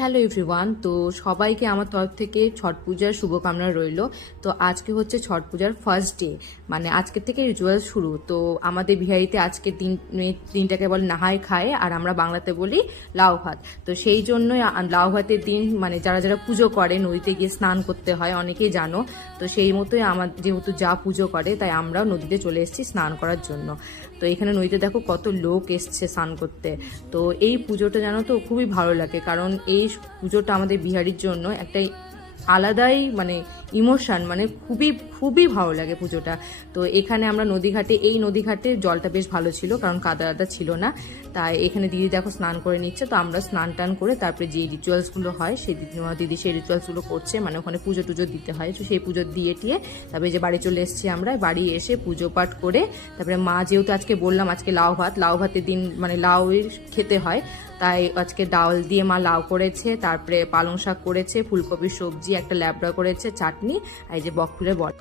Hello everyone. তো সবাইকে আমার তরফ থেকে ছট পূজার শুভকামনা রইল। তো আজকে হচ্ছে ছট পূজার ফার্স্ট ডে, মানে আজকের থেকে রিচুয়াল শুরু। তো আমাদের বিহারিতে আজকের দিনটাকে বলে নাহাই খায়, আর আমরা বাংলাতে বলি লাউ ভাত। তো সেই জন্যই লাউ ভাতের দিন মানে যারা যারা পুজো করে নদীতে গিয়ে স্নান করতে হয়, অনেকেই জানো। তো সেই মতোই আমার যেহেতু যা পুজো করে তাই আমরাও নদীতে চলে এসেছি স্নান করার জন্য। তো এখানে নদীতে দেখো কত লোক এসছে স্নান করতে। তো এই পুজোটা জানো তো খুবই ভালো লাগে, কারণ এই পুজোটা আমাদের বিহারির জন্য একটা আলাদাই মানে ইমোশন, মানে খুবই খুবই ভালো লাগে পুজোটা। তো এখানে আমরা নদীঘাটে, এই নদীঘাটে জলটা বেশ ভালো ছিল কারণ কাদা কাদা ছিল না। তাই এখানে দিদি দেখো স্নান করে নিচ্ছে। তো আমরা স্নান টান করে তারপরে যে রিচুয়ালসগুলো হয় সেই দিদি সেই রিচুয়ালসগুলো করছে, মানে ওখানে পুজো টুজো দিতে হয়। তো সেই পুজো দিয়ে টিয়ে তারপরে যে বাড়ি চলে এসেছি আমরা, বাড়ি এসে পুজো পাঠ করে তারপরে মা যেহেতু আজকে বললাম আজকে লাউ ভাতের দিন, মানে লাউ খেতে হয়, তাই আজকে ডাল দিয়ে মা লাউ করেছে, তারপরে পালং শাক করেছে, ফুলকপির সবজি, একটা ল্যাবড়া করেছে, চাটনি, আর এই যে বকফুলের বড়া।